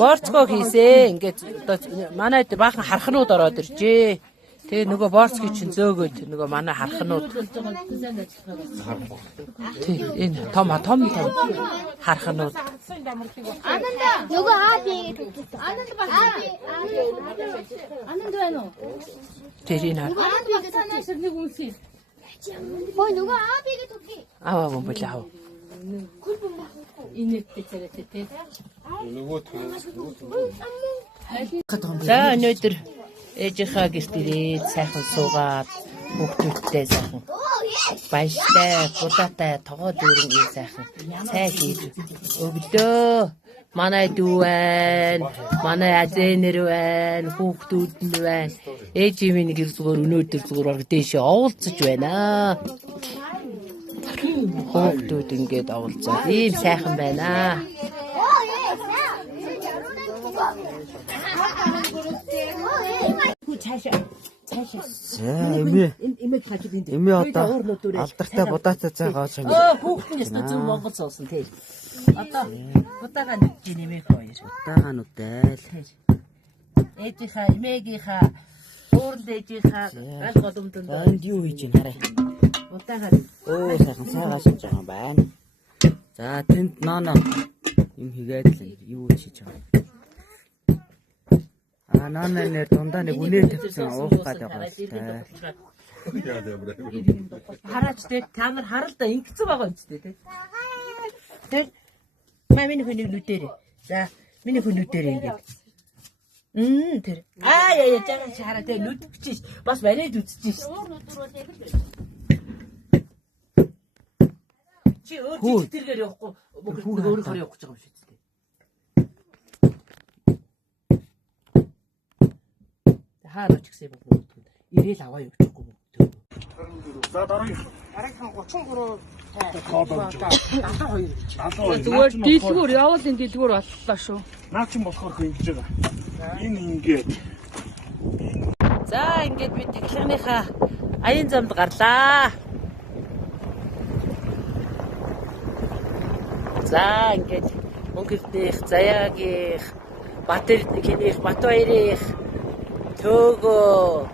Борцгоо хийсээ. Ингээд одоо манай баахан хархнууд ороод иржээ. Тэгээ нөгөө борцгийн чинь зөөгөөд нөгөө манай хархнууд. Тий энэ том хархнууд. Нөгөө хааби. Ананд байна уу? Тэр энэ хар. Ой нөгөө хаабигээ төдгий. Аа бомбол аа. Инээдтэй царайтай тий. За өнөөдөр ээжийнхаа гэрт ирээд сайхан суугаад хүүхдүүдтэй сайхан баяртай, будаатай тогоо дүүрэн ий сайхан цай хийж өглөө. Манай дүү байна, манай азэнэр байна, хүүхдүүд нь байна. Ээжийн минь гэр зүгээр өнөөдөр зүгээр орг дээшээ оволцож байна. Хүүхдүүд ингээд оволцоод ийм сайхан байна. Эми одоо алдартай будаатай цай гоож юм. Хүүхднээс зөв Монгол суусан тий. Одоо будаага нүдж нэмэх хоёр. Будаага нүдэл. Ээжийнхаа, эмээгийнхаа, уурал ээжийнхаа гал голомдонд энд юу хийж байна хараа. будаага Өө сайхан цайгаа шинж байгаа юм байна. За тэнд ноно юм хийгээд л юу хийж байгаа юм. Ноно нэр дундаа нэг үнэ тавьсан уух гэдэг байгаа л та. хараач тий та нар харалда ингэсэн байгаа юм ч тий. Тэр миний хүний нүдэрээ. За миний хүний нүдэрээ ингээд. Тэр. Яа жаахан хараа тий нүдчихэж бас барайд үзчихэж. Чи өөр тэргээр явахгүй өөрөөр явах гэж байгаа юм шиг тий. Хаач гэсэн юм уу? Ирээл аваа явчихгүй юм. За дараагийн 33 72 зүгээр дийлгүүр явуулын дийлгүүр боллоо шүү. наа чин болохоор ингэж байгаа. Энэ ингээд За ингээд бид техникийнхаа аян замд гарлаа. За ингээд өнгөрдөх, заяагийнх, Батэрднийх, Батбаярынх төөгөө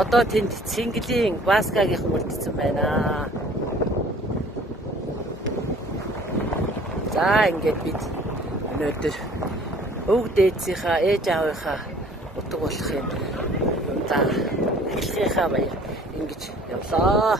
одоо тэнд Цэнгэлийн Баскагийн мөрдсөн байна. За ингээд бид өнөөдөр өвөг дээдсийнхаа, ээж аавынхаа утга болох юм. За эхлэхийнхаа баяр ингэж явлаа.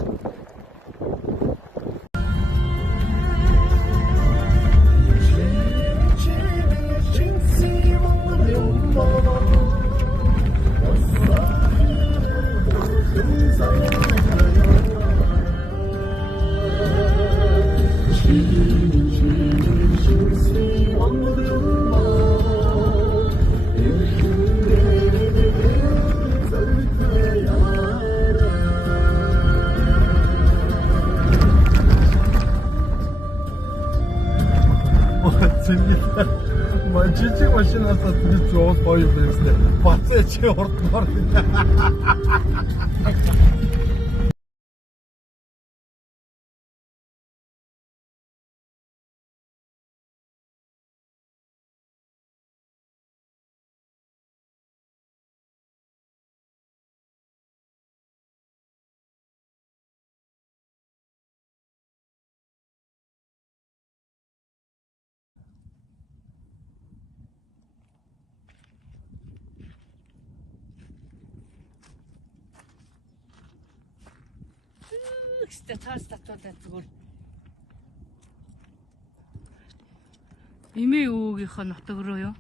Жижиг машинаасаа тэр зоол гоё юм байна. Бацаа чи урдмаар. Гэхдээ цаас татвалаа зүгээр. Эмээ өвгийнхөө нутаг руу юу?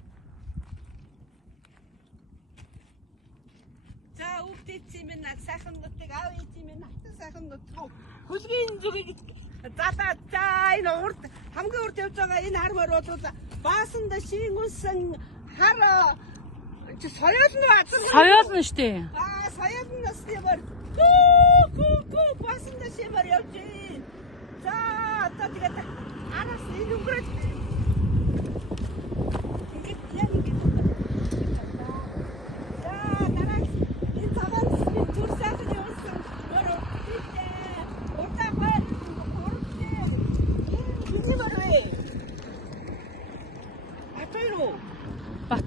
За өвдөцсөн минь сайхан нутаг аав ээжийн минь хатан сайхан нутаг. Хөлгийн зүгийг залаа за энэ урд хамгийн урд явж байгаа энэ хар мөр бол баасанда шингүнсэн хар Соёолно штэ. Соёолноос яваар баасанда шимэр явж. За одоо тэгээд араас энэ өнгөрөөж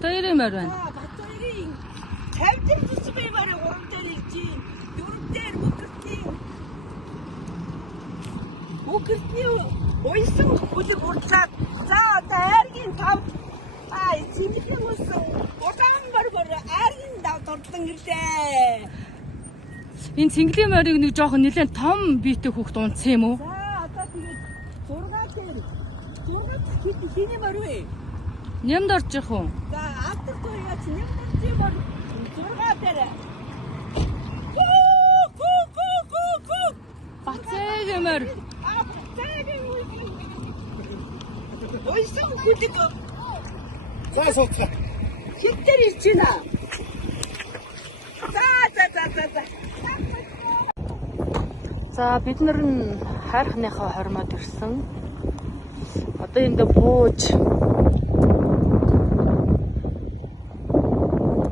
баярмаар байна. Батбаярын 50 дээр зүсбэ барай 3 дээр илж, 4 дээр Мөкөртний уйсан хүлэг урдлаад за одоо айргийн 5 цэмлэхэн уйсан удаан баргор айргийн дав дурдан ирлээ. Энэ цэнгэлийн морийг нэг жоохон нэлээд том биетэй хүүхд унтсан юм уу? За одоо тэгээд 6 хиний мөр вэ? Нямд орж явах уу? За автор туяач нэмэрч мөр 6 дээр. Бацаагмаар Уйсан хүлэг. За сууцгаа. Хиттэр ирж байна. За. За бид нар нь хайрхныхаа хормоод ирсэн. Одоо энд бууж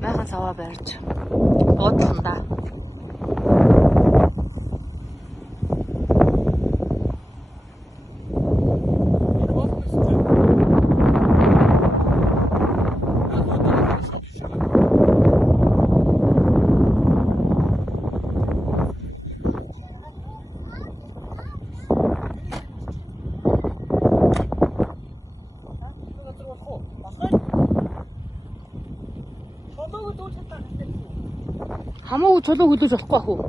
байхын цаваа барьж буудландаа. Хамаагүй чулуу хөлөөж болохгүй ах уу?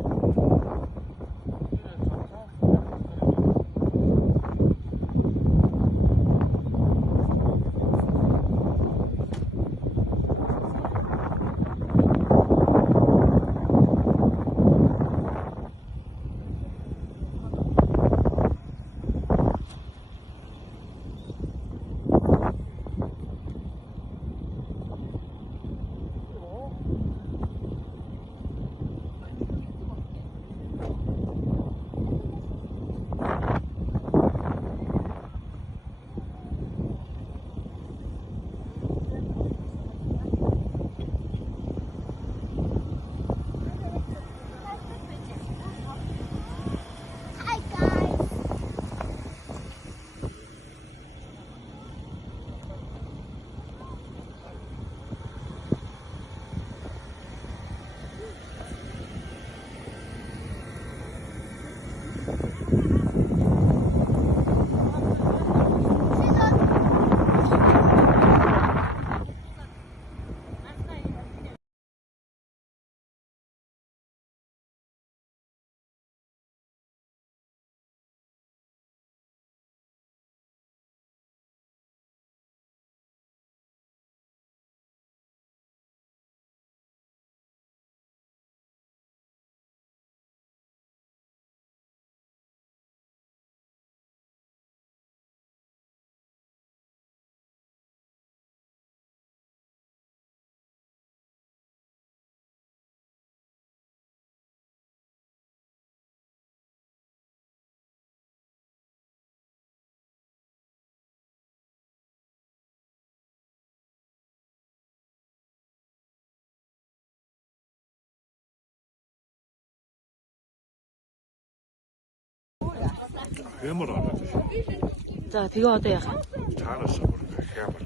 Ямар аа. За тэгээ одоо яах вэ? Чаанаас хямар.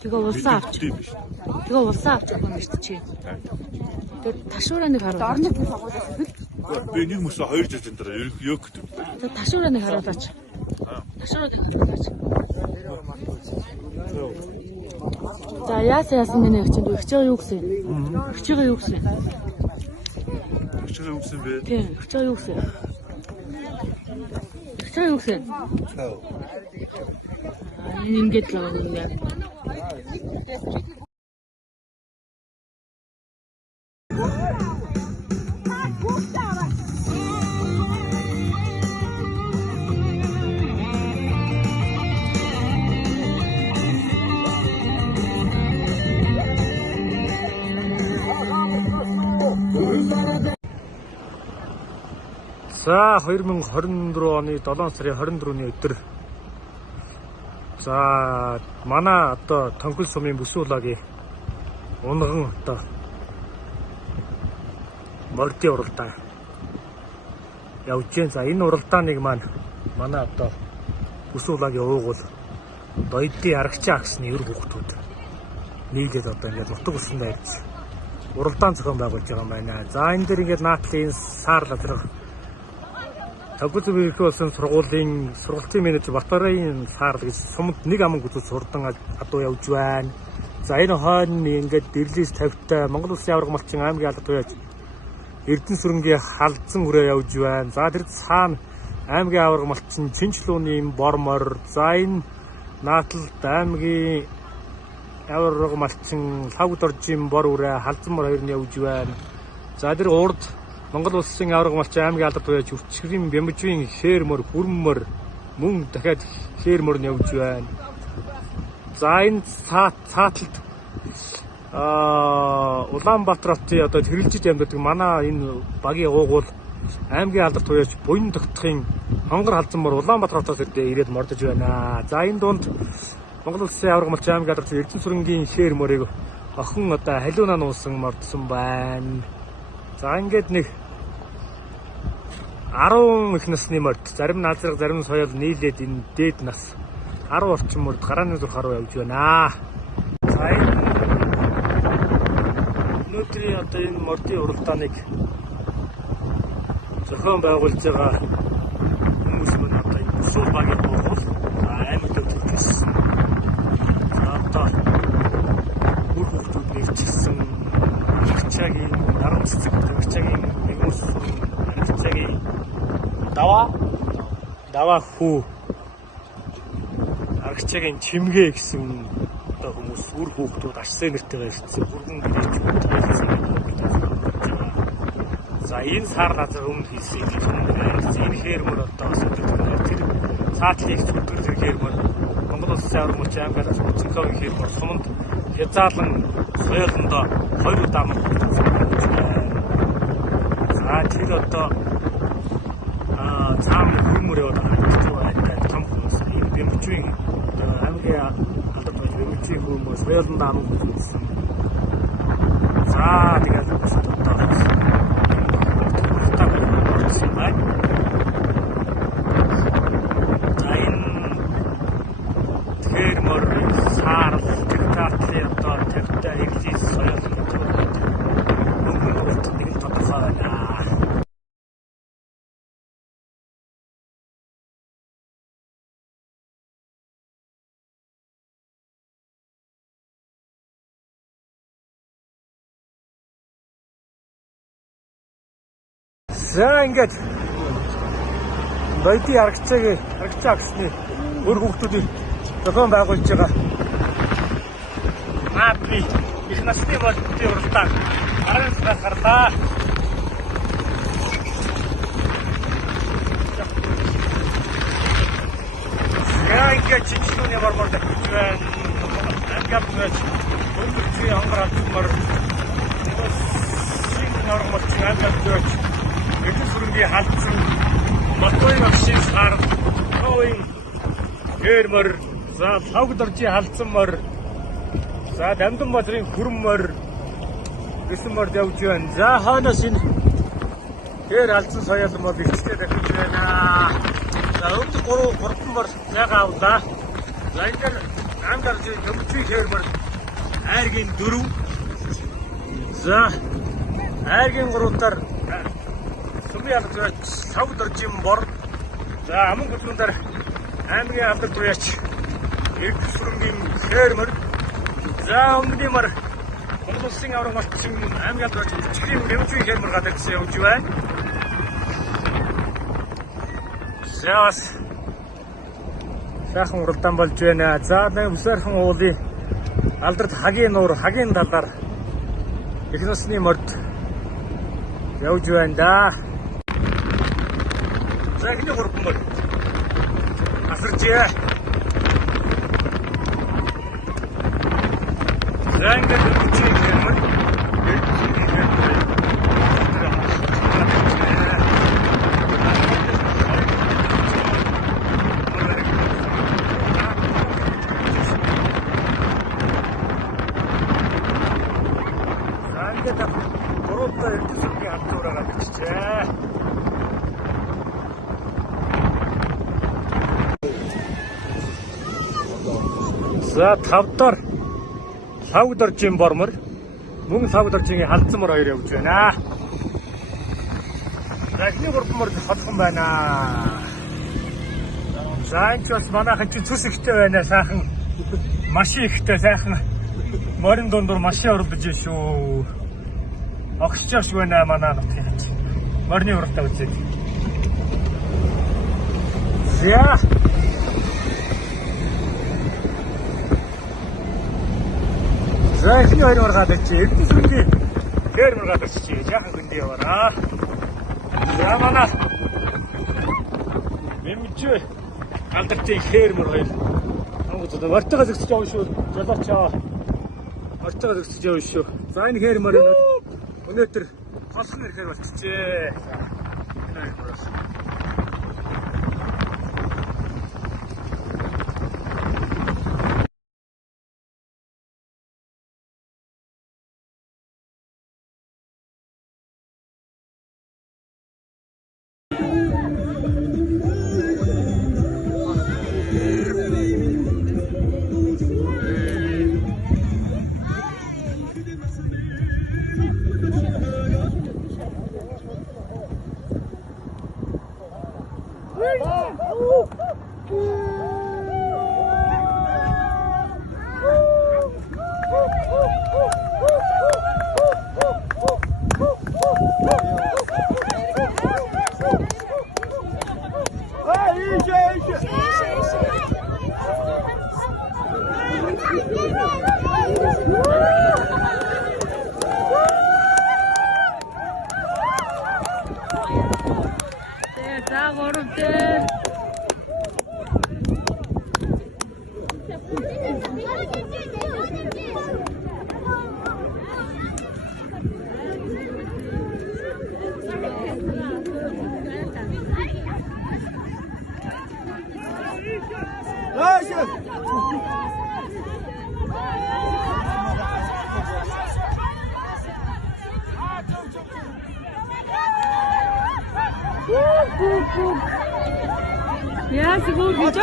Тэгээ улсаа авч. Тэгээ улсаа авч өгөх юм шүү дээ чи. Тэр ташуураа нэг харуул. Дорног нэг агуулсан. Би нэг мөсө 2 жилийн дараа ёг гэдэг. Тэр ташуураа нэг харуулаач. Ташуураа нэг харуулаач. За яасан нэ гэж чинь өгч байгаа юу гэсэн? Өгч байгаа юу гэсэн? Өгч байгаа юу гэсэн бэ? Тийм, өгч байгаа юу гэсэн? Өгч байгаа юу гэсэн? Ингээд л байгаа юм. За 2024 оны 7 сарын 24-ний өдөр. За манай одоо Тонгол сумын бүсүүлагийн унган одоо мордын уралдаан явж гэн. За энэ уралдааныг манай одоо бүсүүлагийн уугуул доёдын аргачин агсны өр хүүхдүүд нийлээд одоо ингээд нутаг усандаа ирж уралдаан зохион байгуулж байгаа юм байна. За энэ дээр ингээд наадлын саар лазрах Тагуул Ирэх улсын сургуулийн менежер Батбарын саар гэж сумд нэг аман гүцэд сурдан адуу явж байна. За энэ хойно ингээд дэрлээс 50-тай Монгол Улсын аварга малчин аймгийн алдар туяаж Эрдэнэ сүрэнгийн халдсан хүрээ явж байна. За тэр цаана аймгийн аварга малчин Чинчлууны бормор. За энэ наадлд аймгийн аварга малчин Лавгд оржийн бор үрээ халдсан мор хоёр нь явж байна. За тэр урд Монгол Улсын аварга малчин аймгийн алдар туяаж өвчгөрийн бямжийн хээрмөр хүрмөр мөн дахиад хээрмөр нь явж байна. За энэ цааталд Улаанбаатар хотын одоо тэрэлжиж амьдардаг манай энэ багийн уугуул аймгийн алдар туяаж буян тогтохын хонгор халдсан мөр Улаанбаатар хотоос ирээд мордож байна. За энэ дунд Монгол Улсын аварга малчин аймгийн алдар туяаж Эрдэнэ сүрэнгийн хээрмөрийг охин одоо халиунаа нуусан мордсон байна. За ингээд нэг 10 их насны морд, зарим наазраг, зарим соёл нийлээд энэ дээд нас 10 орчим морд гарааны зүрх харуу явж байна. За энэ өнөөдрийн одоо энэ мордын уралдааныг зохион байгуулж байгаа хүмүүс мөн одоо энэ Бүсүүл багийн уугуул аймаг төвчсөн. За одоо бүр хүүхдүүд нэрчилсэн Аргачаагийн наран цэцэг Аргачаагийн нэгүс Аргачаагийн даваа хүү Аргачаагийн чимгээ гэсэн одоо хүмүүс үр хүүхдүүд арчсан нэртэйгээ ирсэн бүргэн гэрчүүд хэлсэн. За энэ сар газар өмнө хийсэн энэ хээрмөр одоо тэр цаатлыг зүтгэр хээрмөр Монгол Улсын аварга малчин аймгийн алдар туяаж хээрмөр суманд хязаалан соёлондоо 2 удаа аман. За тэр одоо цаам хүмүүрээ одоо том хүмүүс энэ бэмжийн аймгийн алдар туяаж бэмжийн хүмүүс соёлондоо аман үзсэн. За тэгээд одоо за ингээд Баядын Аргачаа гэсний өөр хүүхдүүдийг зохион байгуулж байгаа. Би их насны мордын уралдаан гарааны зүрх гарлаа. Я ингээд Чинчлууны бормор дахиж байна. Ангап гэж өөрчлөлтийн хонгор алдмар. Шинэ нормал чанар гэж Эрдэнэ сүрэнгийн халдсан Батбарын багшийн сар хойн хээрмөр. За Лавгд оржийн халдсан мор. За Дамдан бадрын хүрмөр гэсэн морд явж байна. За хойноос энэ дээр алдсан соёл мод ихтэй дахиж байна. За өвдөг 3 мор яга авлаа. За энэ дээр амдарж төмчийн хээрмөр айргийн 4. За айргийн 3-аар Сумын алдар туяаж Лавгд оржийн бор. За аман гүлгүндэр аймгийн алдар туяаж Эрдэнэ сүрэнгийн хээрмөр. За өмнөний мар Монгол Улсын аварга малчин аймгийн алдар туяаж өвчгөрийн бэмжийн хээрмөр гадаг гэсэн явж байна. За бас сайхан уралдаан болж байна. За нэг бүсэрхэн уулын алдарт хагийн нуур хагийн талаар их насны морд явж байна да. За ихний 3 морд асарчээ. За ингээд өвчгөрийн хээрмөр За 5 дахь Лавгдоржийн бормор мөн лавгдоржийн халдсан мөр хоёр явж байна. Дахны гурван мөр холхон байна. За энэ ч бас манайхан чинь цус ихтэй байна сайхан. Машин ихтэй сайхан. Морин дундуур машин орлож шүү. Огсчоош байна манайхан тийч. Морины урагтаа үзээд. За. За ихний хоёр маргаад чи эрдэнэ сүргийн дээр маргаад чи яахан гүнд яваараа. За манай мэмчээ алдартай хээр мөр хоёр. Ангууд вартага зэгсэж явна шүү. Жолоочоо. Вартага зэгсэж явна шүү. За энэ хээр мөр өнөөдөр холхон ирэхээр болчихжээ. Энэ хоёр мөрөөс. Ja, ze goed.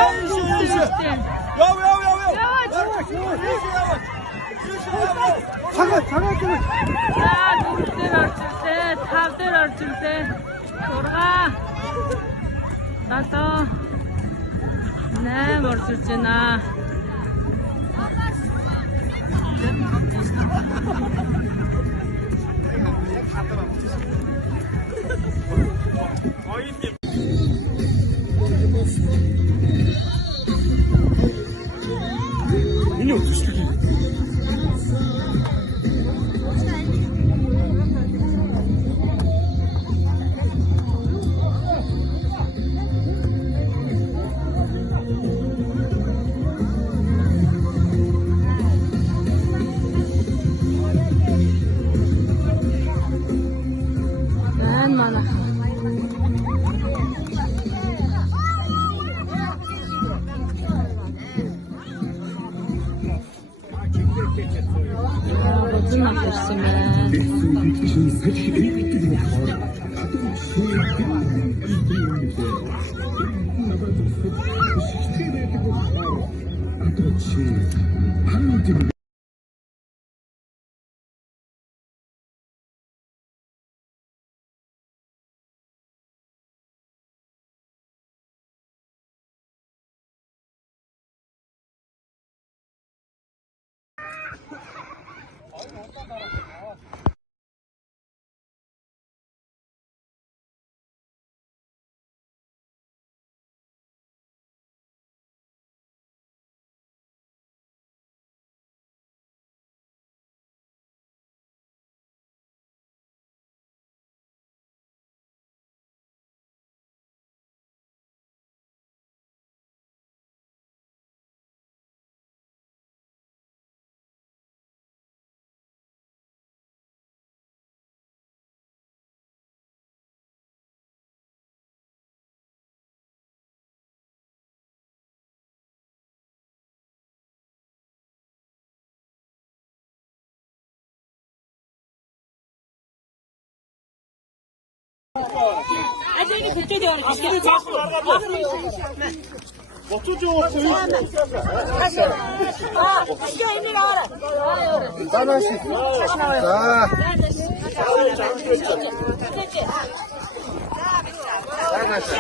하나씩.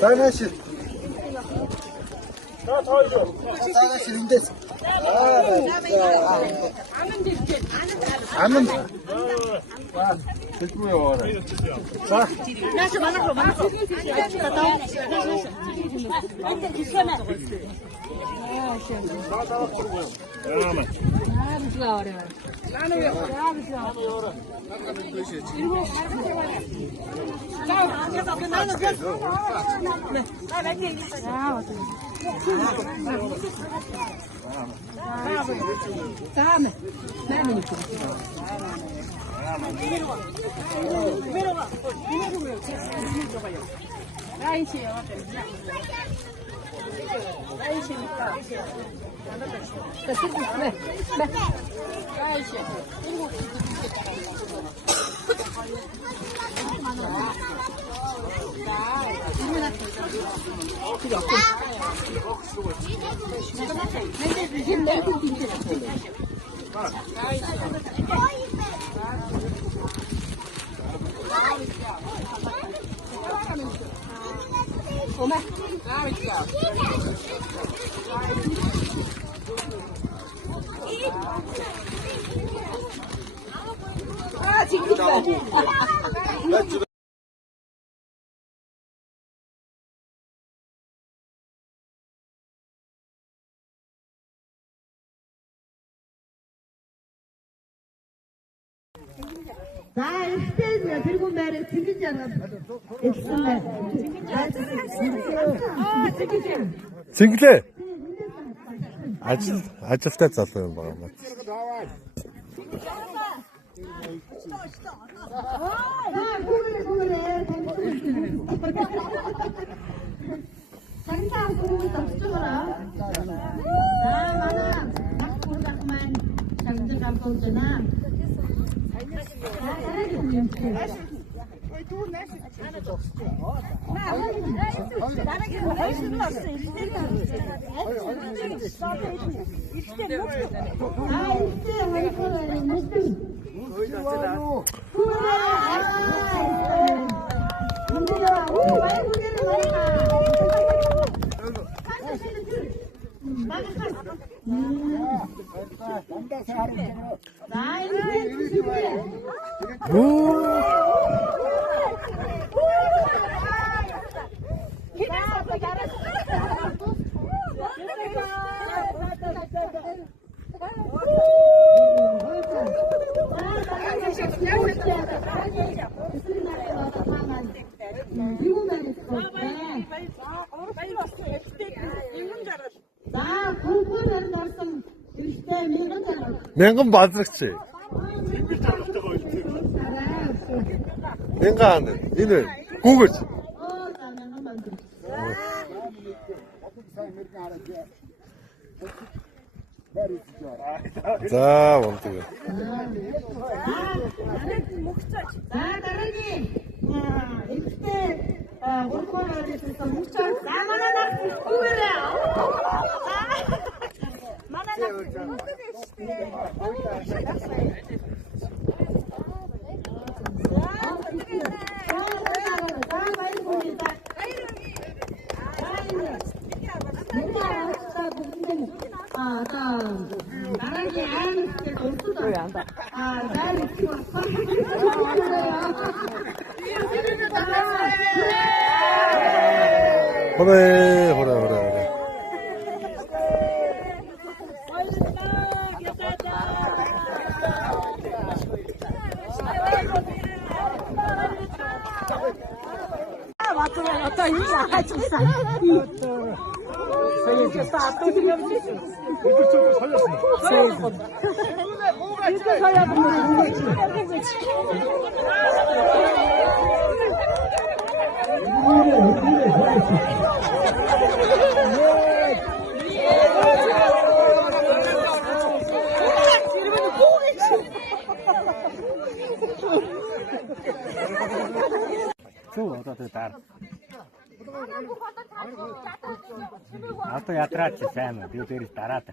자, 하나씩. 하나씩인데. 아는 돼. 자, 들고요, 오라. 자. 자, 스테이지가 들고 말해 지기자는 Цингилээ. Ажилтай залуу юм байна. 장사 공부 덕수라. 자, 많아. 막고 자꾸만 장사 감독잖아. Мянган базрагч. Мянган энэ гүгэж. За, 원투. 자, 다른이. 이때 원코너를 해서 묵절 나만하나 구매래요. 그래. Одоо ядраач сайн уу. Би дээрээс дараад.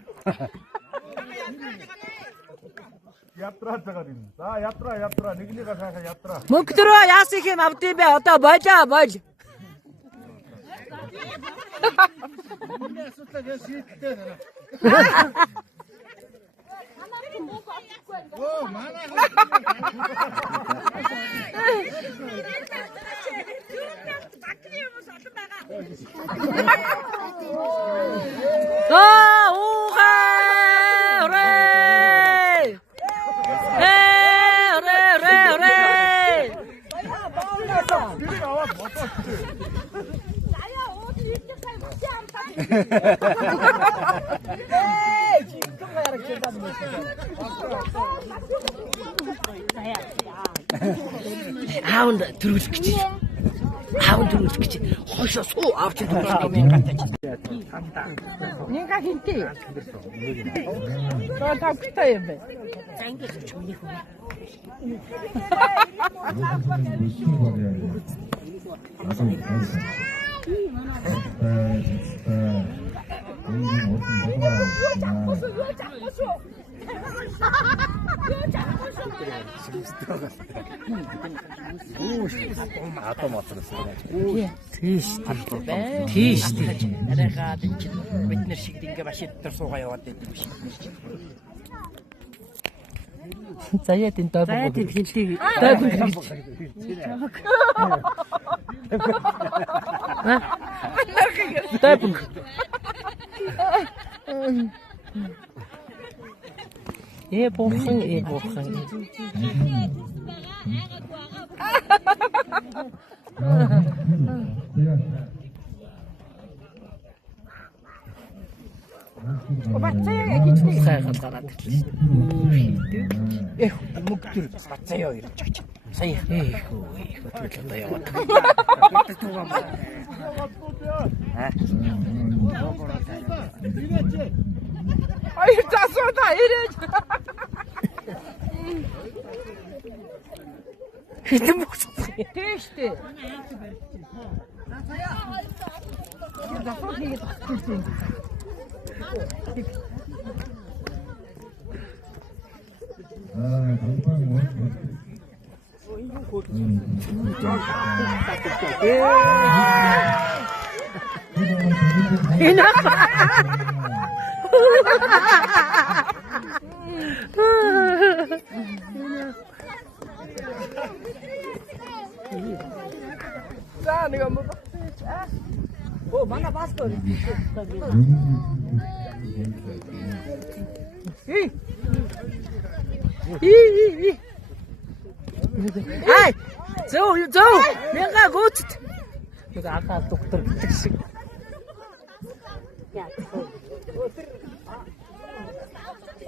Ядраад байгаа юм. За ядраа нэгнийгээ сайхан ядраа. Мөнгөдрөө яасан юм авдсан бэ? Одоо болоо бол. Миний асуудал яа шийдэлтэй. Оо манай Аавд төрүүлэх гэж. Хойшоо суу авч төрүүлэх. Нинга хинтээ. Тоо тавтай юм бэ. За ингэж чүмний хүн. Тийш. Арайгаад энэ чинь бид нар шиг ингээ машин дээр суугаа яваад байдаг юм шиг. Заяа тийм дайбаг. Заяа тийм хилтэй. Дайбаг. Дайбаг. Бурхан. Бацаа гэж сайхан гараад ирлээ. Мөнгөдөр бацаа ирж байгаа. Сая хөтлөө одоо яваад. Ай тасода ирэж. Хэдэн мөс. Тэштэй. За 내가 뭐 오, 만나 봤어. Ай! Зөө. Мянга гүцэд. Нэг ахаа доктор гэдэг шиг.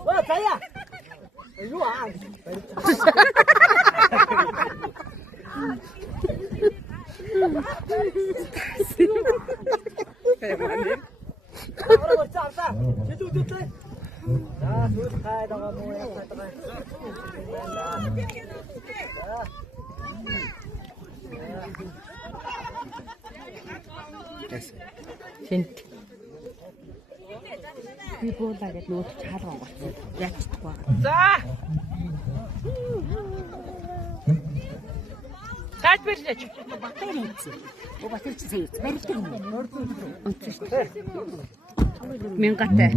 Оо, заяа. Юу аа? Хинт. Би буулаагээд нүүт чаалган гоцсон. Яачдаггүй. За. Таад бирлээч. Баттай нээсэн. Баттай чи сая барилдаг юм. Мянгатай.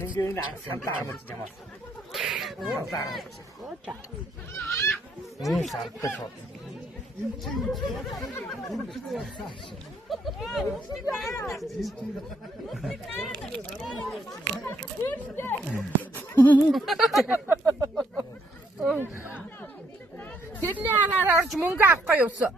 Ингээ энэ санта армаж ямаас. Энэ санта шот. Тэрний араар орж мөнгө авахгүй юусэн.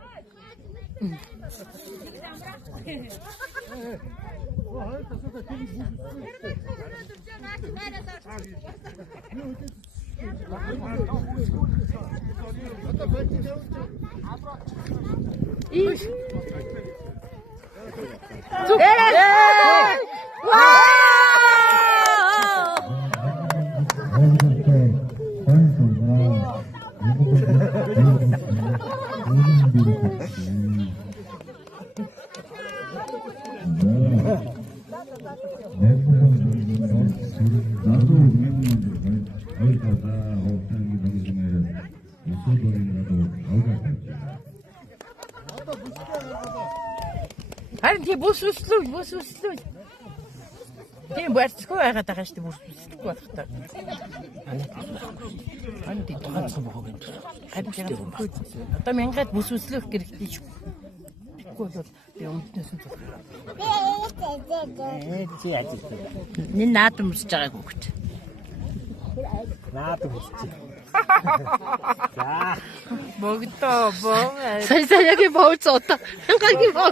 Харин тийм бүс үслүү. Тийм барьцгүй байгаад байгаа шүү дээ бүс үслэхгүй байх та. Харин тийм ганцхан бохог юм. Харин тийм одоо мянгад бүс үслэх хэрэгтэй шүү. Тэгвэл бол би өмнөөс нь зүг. Чи яаж вэ? Нин наад өмсөж байгааг үгт. Наад өмсөж. За. Богдоо боо. Саягийн боовч одоо. Хангагийн боо.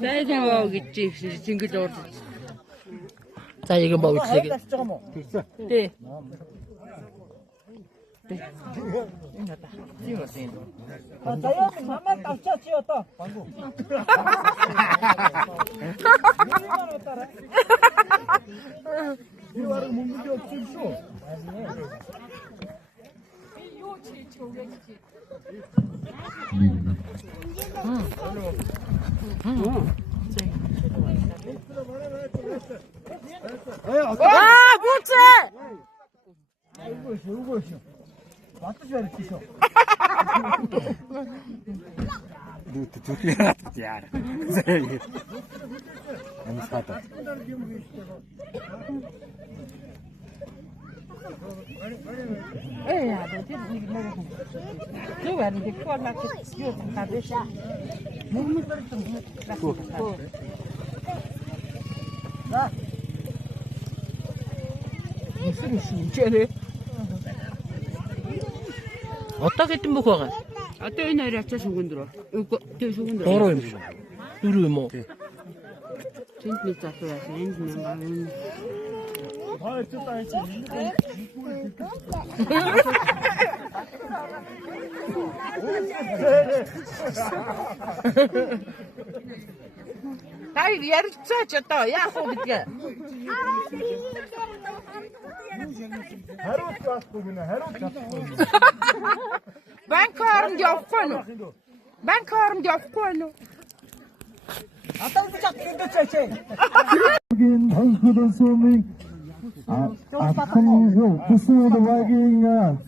Саягийн боо гэж зингэл уурч. Саягийн боовч лэг. Тий. Энэ та. Тийм үсэн. Заяа мамаа тавчаа чи одоо. 이 말은 문제 없죠. 아, 뭐지? 이거요. 맞지 않으시죠? 너 두피가 야. 안스타다. 예, 야, 너 지금 뭐 그거 아닌데 그거 막 이거 다 됐어. 몸을 좀 해. 자. 무슨 신체래? 어떻게 뜬 먹어가? Одоо энэ хоёр ачаа шүгэн дөрөө. Үгүй тэг шүгэн дөрөө. Дөрөө юм шиг. Дөрөө юм уу? Тэнд нэг залуу байсан. Энд мянга. Тай ярилцаач одоо яах вэ гэдгээ. 하루 짰고 그냥 하루 짰고. Банк хооронд явахгүй нь. Банк хооронд явахгүй нь. 긴 덩크던 소밍 아픈 부수도와긴가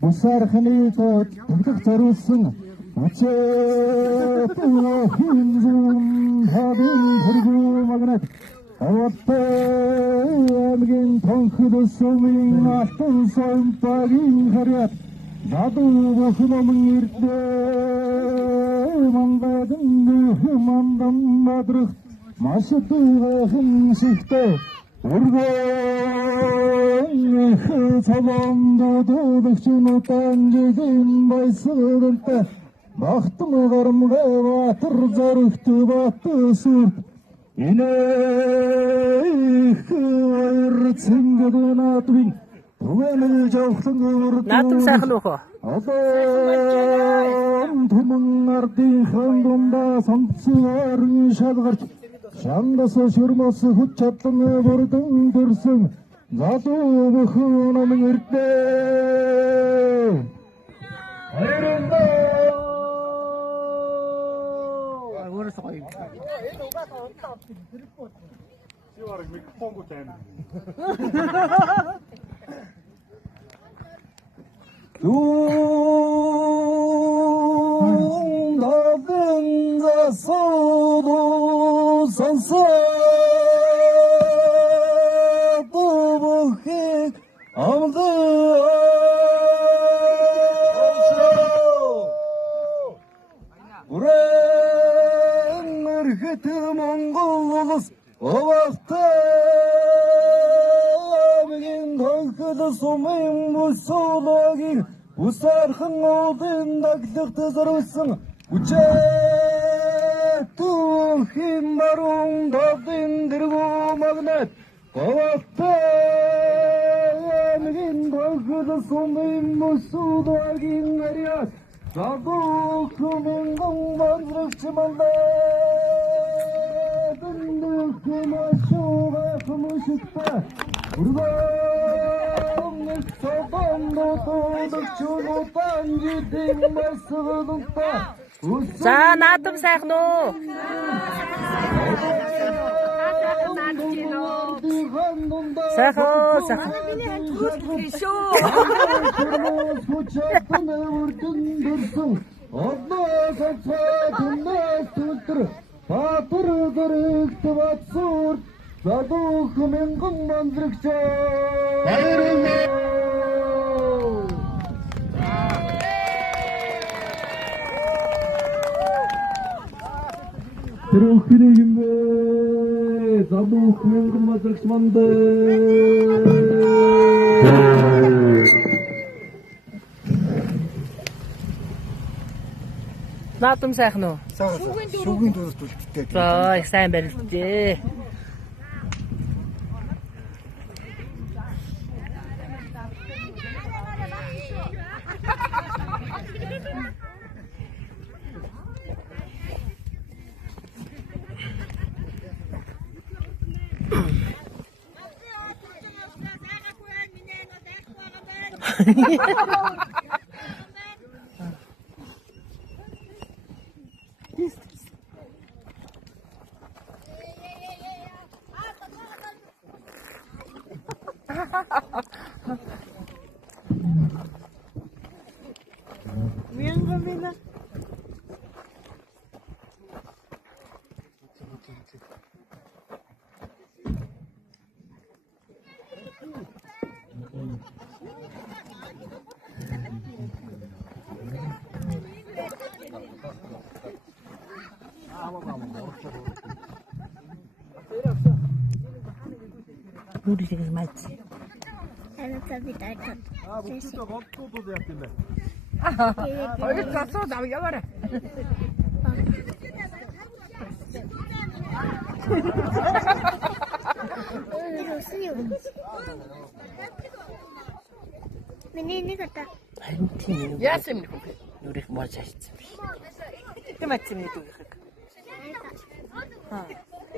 무사르하니 또 등득 저루승 우체 또 힘좀 하빈 그리고 마그넷 어때 긴 덩크던 소밍 아픈 손빠긴 하랴 나도 그놈은 일때 망가든 그만담 마드르 마셔도 흥식대 울고 그 사람도 도둑주노 딴지긴 바이스를 때 막tumı karımga batır zarıktı battı sür yine hır çingedin atbin Түгэнэл жавхлан өрдөө Наадам сайхан уу хөө? Одоо түмэн ардын хандундаа сонцоор шалгарч шандас шүрмөс хүч чадлан бүрдэн дөрсөн залуу бүхэн номын ирдээ Өөрөөсөө гоё юм. 시와랑 미크폰고 된. 높은 자소도 선사도 부해 아무도 우랭을 흩은 몽골로스 오바스타 begin 덩크도 소명 무소록이 우사르한 모든 낙득도 저루승 우체 또 힘마롱 더딘 들고 마그넷 고맙다 begin 덩크도 소명 무소록이 말이야 나도 그 몽공만 그렇지만 든득 그 마쇼가 그무 싶다 우리가 За наадам сайхан уу? Сайхан сайхан. 들어오기는데 나도 금연금 맞을지만데 Наадам сайхан уу? шүүгийн дөрөвт үлддэг. За их сайн барилжээ. Нүрийг ингэж майц. 진짜 겉도도 되었길래. 거기 갔어 나 여봐라. Миний нэг удаа. Харин тийм. Яасан юм бэ? Нүрийг морж хайцсан биш. Тэм атсан нэг үг.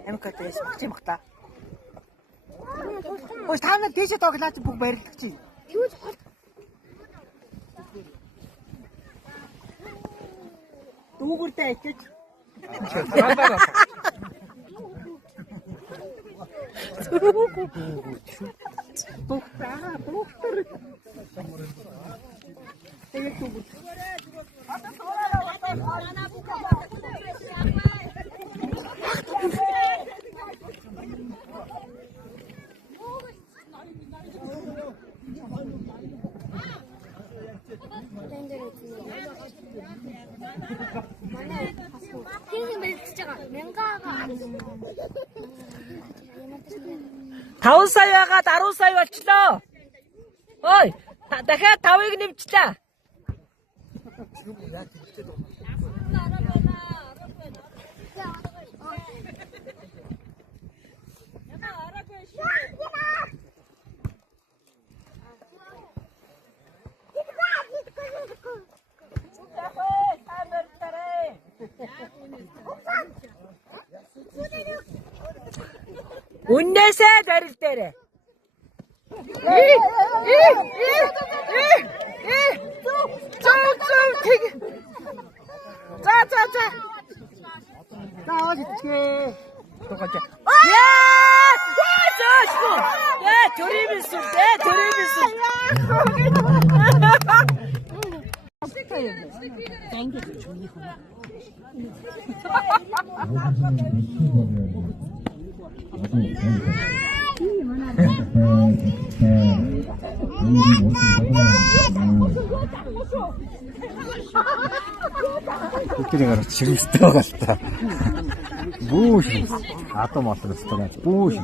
Амка тэс мөчим хта. Ой таана дээшээ тоглаач бүх барилдаг чи. Юу ч Дүүгүртэй ичиж. Таван сая байгаад 10 сая болчлоо. Ой, дахиад 5-ыг нэмчлээ. Үннээсээ барил дээрээ. За 어디 게. 똑같아. 조림일수. Өтөрийг гарах чирэмстэй байгаа л та. Бүүш. Атом моторс тагаач бүүш.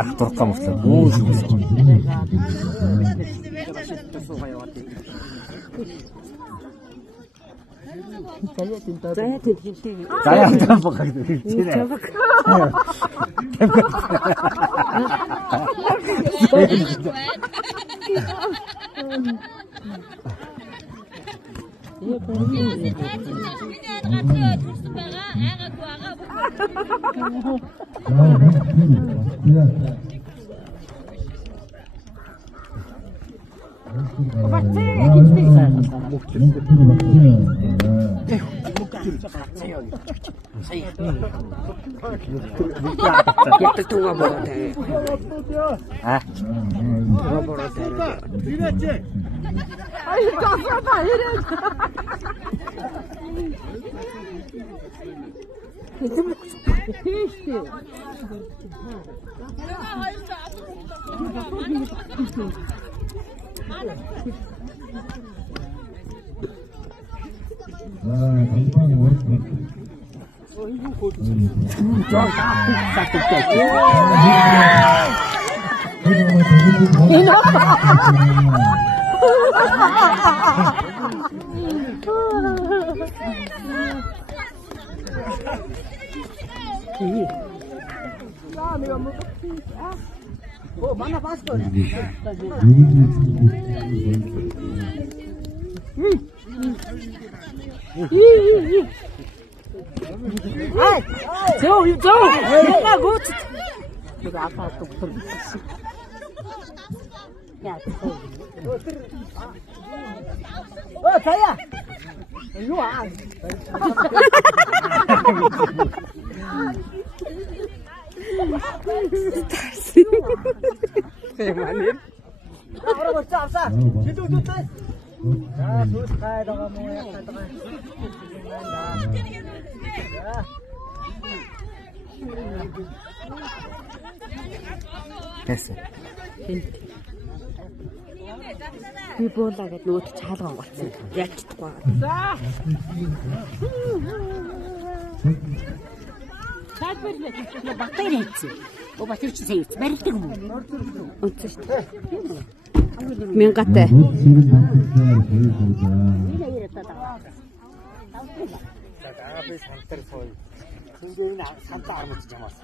Ах дургах мөчлөө бүүш. Заяа тань багт хэлчихээ. 자야. 이리 와. 할아버지 짭싸. 제대로 줬다. 자, 두 가에다가 뭐야, 가다가. 됐어. Би буулаагээд нөгөөд чаалгаа угаалсан. Яг чадахгүй. Чаалбарлаа. Баттай хийцээ. Баттай чи сая барилдаг юм уу? Үнцэн шүү дээ. Мянгатай. 앞에 산타를 소위. 근데 산타 안 먹지 않았어.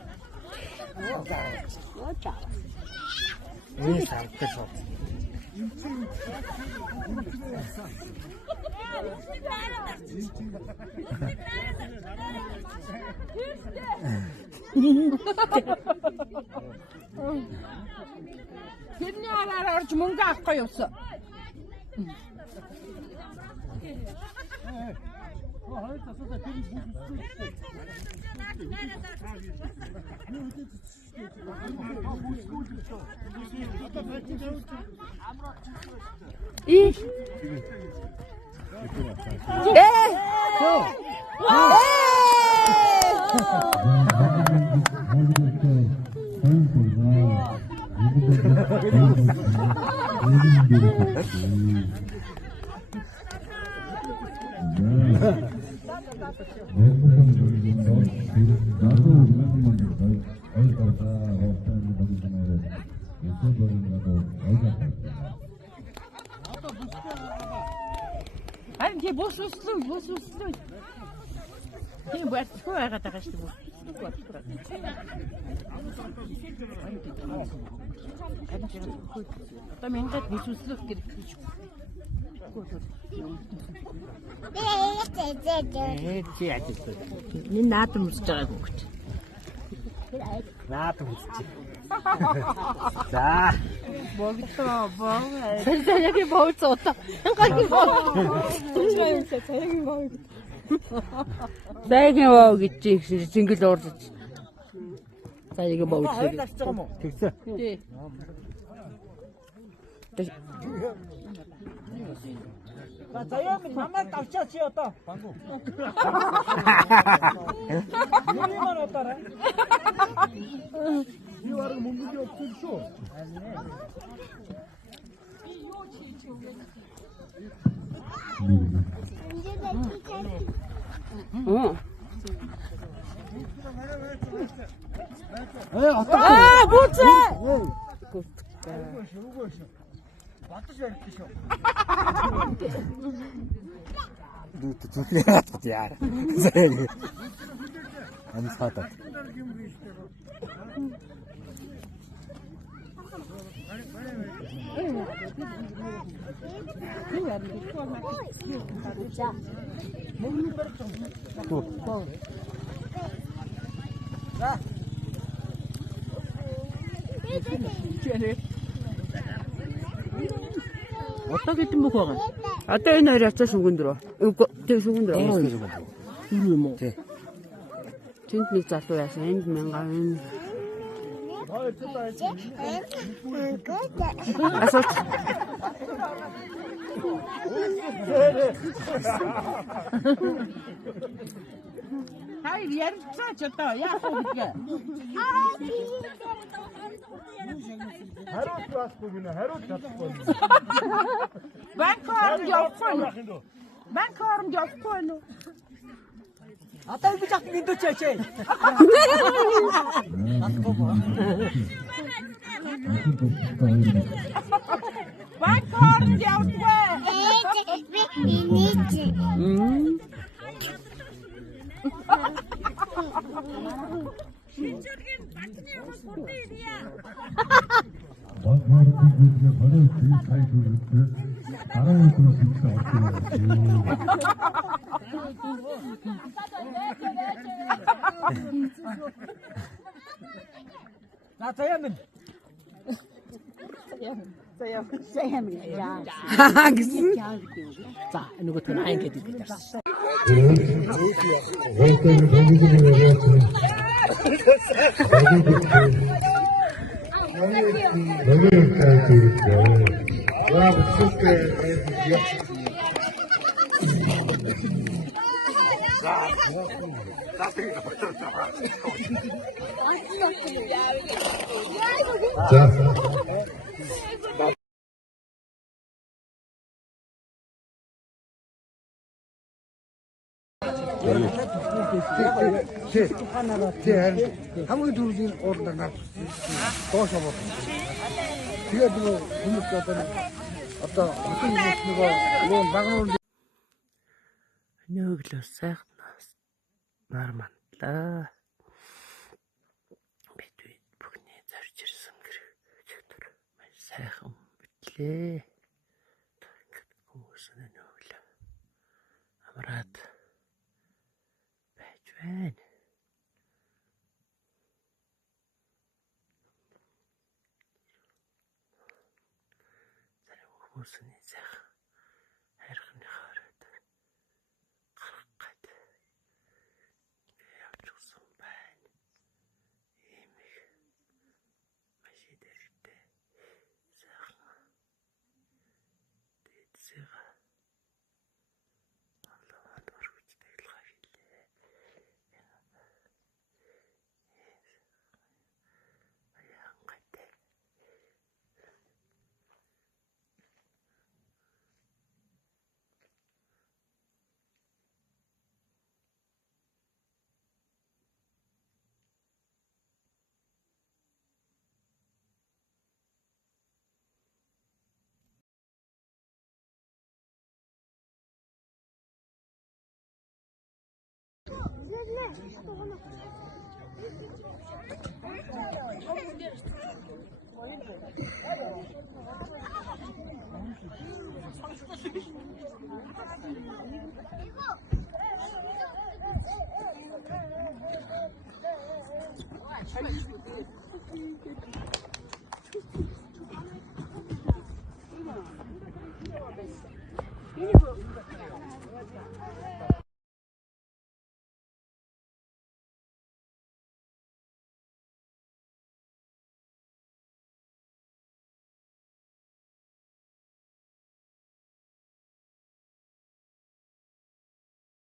왜 산타 소? Тэдний араар орж мөнгө авахгүй явсан. Харин тий бус. Тийм байтгүй байгаад байгаа шүү дээ. Одоо мянгад бисүслэх гэж. Чи ажигтай. Энэ наадам үзэж байгаагүй гэж. 나도 웃지. 자. 먹었어, 먹어. 저녁에 먹을 수 없다. 형까지 먹어. 저녁에 먹을 나에게 먹겠지. 징글 얼었지. 자, 이거 먹을지. 됐어. 예. 나 자연이 만만 딱 지었다. 방금. 이만 왔다래. 이 와르가 먹는 게 없었어. 응. 아, 못해. Тут я тут яра. Он схатат. Одоо гэдэг мөх байгаа. Одоо энэ хоёр ачаа сүгэн дөрөө. Үгүй тэг сүгэн дөрөө. Юу юм уу? Тий. Тэнд нэг залуу яасан энд 1000. Асууж. Хай ярьцаач одоо яах вэ гэдгээ. Хариулт байхгүй гинэ, хариулт чадахгүй. Банк оронд явахгүй юу? Банк оронд явахгүй юу? Одоо би жахт мэдүүч яачээ. Банк оронд явахгүй. Шинжиргийн батны хосборны ирья. За заяа минь. Гэсэн. За нөгөө тань айн гэдэг юм. Хамгийн түрүүний уулаар наад доош аваад. Тэгээд нөгөө хүмүүс одоо хотын нөгөө багнуул Нөглөө сайхнаас нар мантлаа. Бид бүхний зорж ирсэн гэр маш сайхан битлээ. Хүмүүс нөглөө амраад байж байна. Зарим хүмүүсийн сайхан хайрхны хараад гарах гээд явчихсан байна. Ийм их маш идэрхтэй сайхан дэдсэга алавад өргөжтэй л хайлээ. Аян гэдэг.